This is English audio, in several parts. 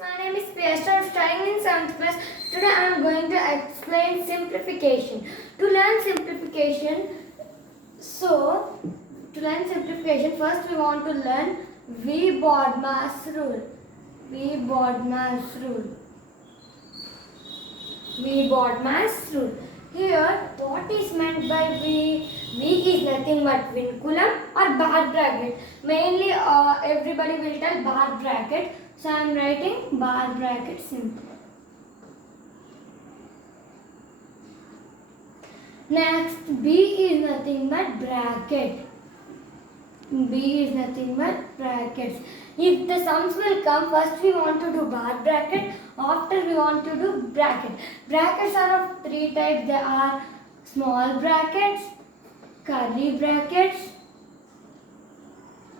My name is Priya. I'm studying in 7th class. Today I am going to explain simplification. To learn simplification, first we want to learn V-Bodmas rule. V-Bodmas rule. V-Bodmas rule. Here, what is meant by V? V is nothing but vinculum or bar bracket. Mainly, everybody will tell bar bracket. So, I am writing bar bracket simple. Next, B is nothing but bracket. B is nothing but brackets. If the sums will come, first we want to do bar bracket, after we want to do bracket. Brackets are of three types. They are small brackets, curly brackets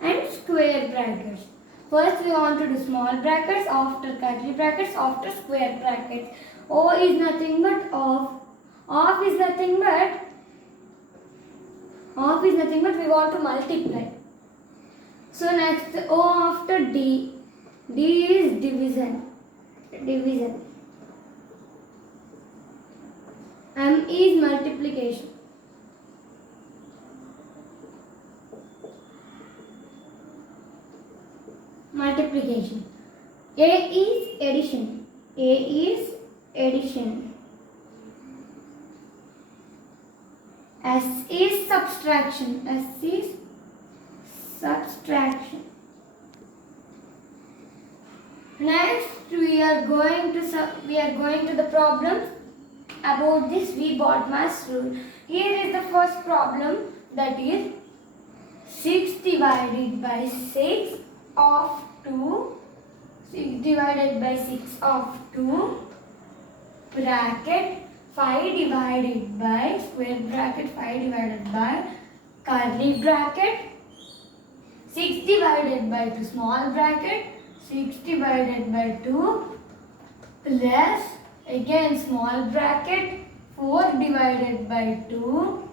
and square brackets. First we want to do small brackets, after curly brackets, after square brackets. O is nothing but off. Off is nothing but we want to multiply. So next O after D. D is division. M is multiplication. A is addition. S is subtraction. Next, we are going to the problem about this V-Bodmas rule. Here is the first problem, that is 6 divided by 6 of 2. 6 divided by 6 of 2 bracket 5 divided by square bracket 5 divided by curly bracket 6 divided by 2 small bracket 6 divided by 2 plus again small bracket 4 divided by 2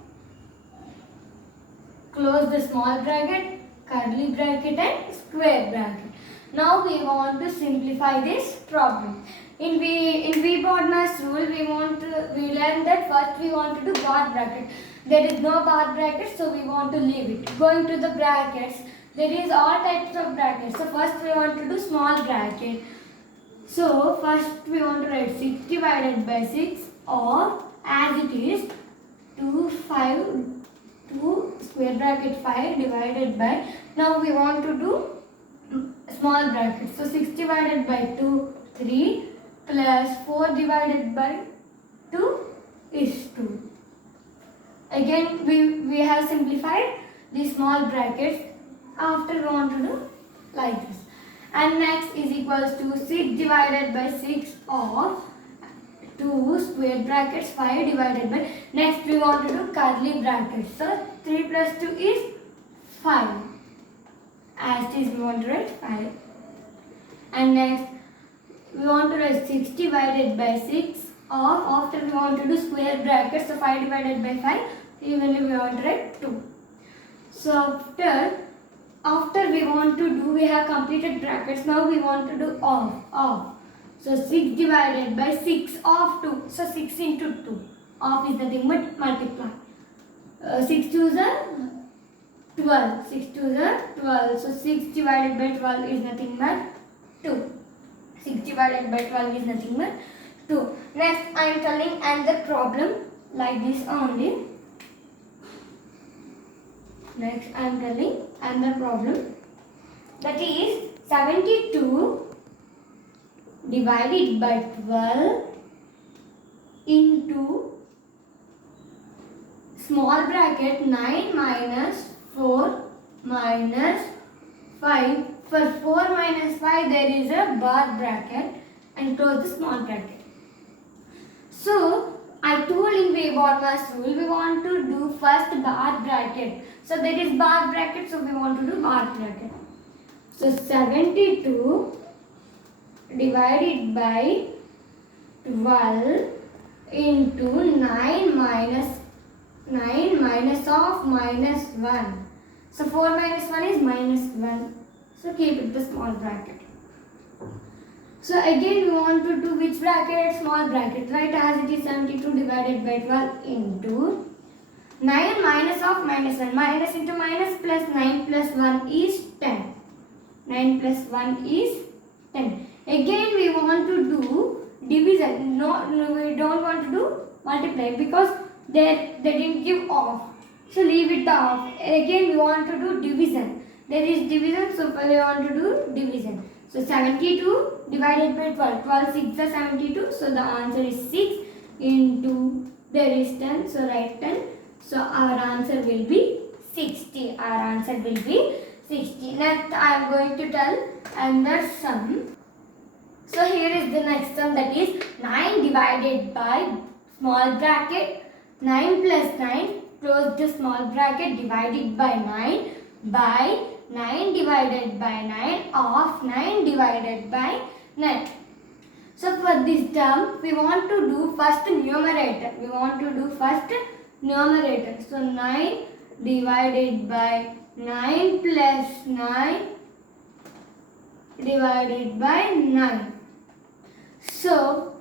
close the small bracket curly bracket and square bracket. Now we want to simplify this problem. In V-Bodmas rule, we learned that first we want to do bar bracket. There is no bar bracket, so we want to leave it. Going to the brackets, there is all types of brackets. So first we want to do small bracket. So first we want to write 6 divided by 6 or as it is 2 square bracket 5 divided by, now we want to do small bracket. So 6 divided by 2, 3 plus 4 divided by 2 is 2. Again we have simplified the small brackets. After we want to do like this. And next is equals to 6 divided by 6 of 2 square brackets 5 divided by, next we want to do curly brackets. So 3 plus 2 is 5. As it is we want to write 5. And next we want to write 6 divided by 6 of, after we want to do square brackets, so 5 divided by 5, evenly we want to write 2. So after we want to do, we have completed brackets, now we want to do off. So 6 divided by 6 of 2, so 6 into 2, off is nothing but multiply. 6 2s are 12, 6 2s are 12, so 6 divided by 12 is nothing but 2. 6 divided by 12 is nothing but 2. Next I am telling another problem like this only. Next I am telling another problem, that is 72 divided by 12 into small bracket 9 minus 4 minus 5. For 4 minus 5 there is a bar bracket and close the small bracket. So I told in V-Bodmas rule we want to do first bar bracket. So there is bar bracket, so we want to do bar bracket. So 72 divided by 12 into 9 minus of minus 1. So 4 minus 1 is minus 1. So keep it the small bracket. So again we want to do which bracket? Small bracket, right? As it is 72 divided by 12 into 9 minus of minus 1. Minus into minus plus 9 plus 1 is 10. 9 plus 1 is 10. Again we want to do division. No, we don't want to do multiply because they didn't give off. So leave it off. Again we want to do division. There is division, so we want to do division. So 72 divided by 12. 12 6 is 72. So the answer is 6 into there is 10. So write 10. So our answer will be 60. Our answer will be 60. Next I am going to tell another sum. So here is the next sum, that is 9 divided by small bracket 9 plus 9 close the small bracket divided by 9 by 9 divided by 9 of 9 divided by 9. So for this term we want to do first numerator. We want to do first numerator. So 9 divided by 9 plus 9 divided by 9. So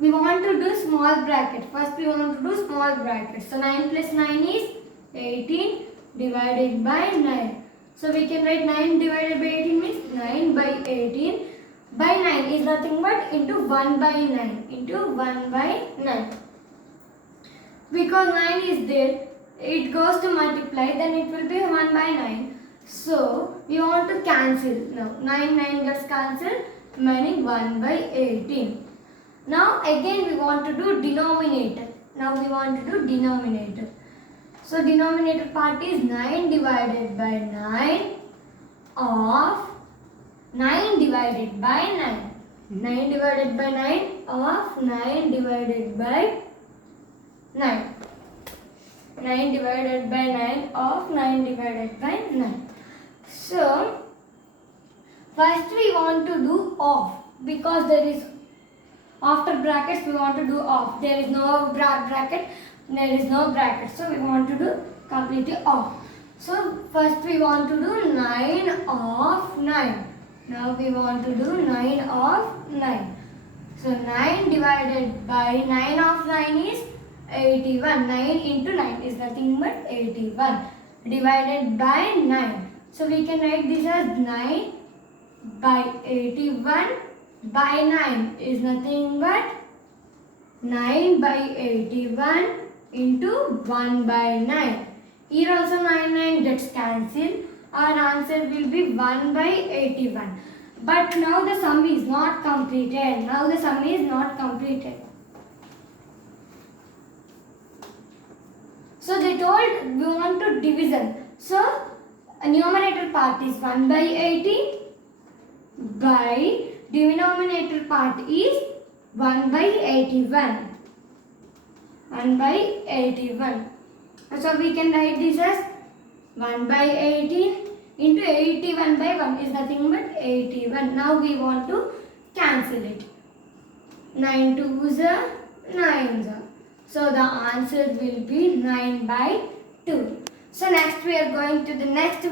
we want to do small bracket. First we want to do small bracket. So 9 plus 9 is 18 divided by 9. So we can write 9 divided by 18 means 9 by 18 by 9 is nothing but into 1 by 9. Into 1 by 9. Because 9 is there, it goes to multiply, then it will be 1 by 9. So we want to cancel. Now 9 gets cancelled, remaining 1 by 18. Now again we want to do denominator. Now we want to do denominator. So denominator part is 9 divided by 9 of 9 divided by 9. 9 divided by 9 of 9 divided by 9. 9 divided by 9 of 9 divided by 9. So first we want to do off because there is after brackets we want to do off. There is no bracket, there is no bracket. So we want to do completely off. So first we want to do 9 of 9. Now we want to do 9 of 9. So 9 divided by 9 of 9 is 81. 9 into 9 is nothing but 81 divided by 9. So we can write this as 9 by 81 by 9 is nothing but 9 by 81 into 1 by 9. Here also 9 gets cancelled. Our answer will be 1 by 81. But now the sum is not completed. Now the sum is not completed. So they told we want to division. So a numerator part is 1 by 18 by denominator part is 1 by 81. 1 by 81. So we can write this as 1 by 18 into 81 by 1 is nothing but 81. Now we want to cancel it. 9 2s are 9s. So the answer will be 9 by 2. So next we are going to the next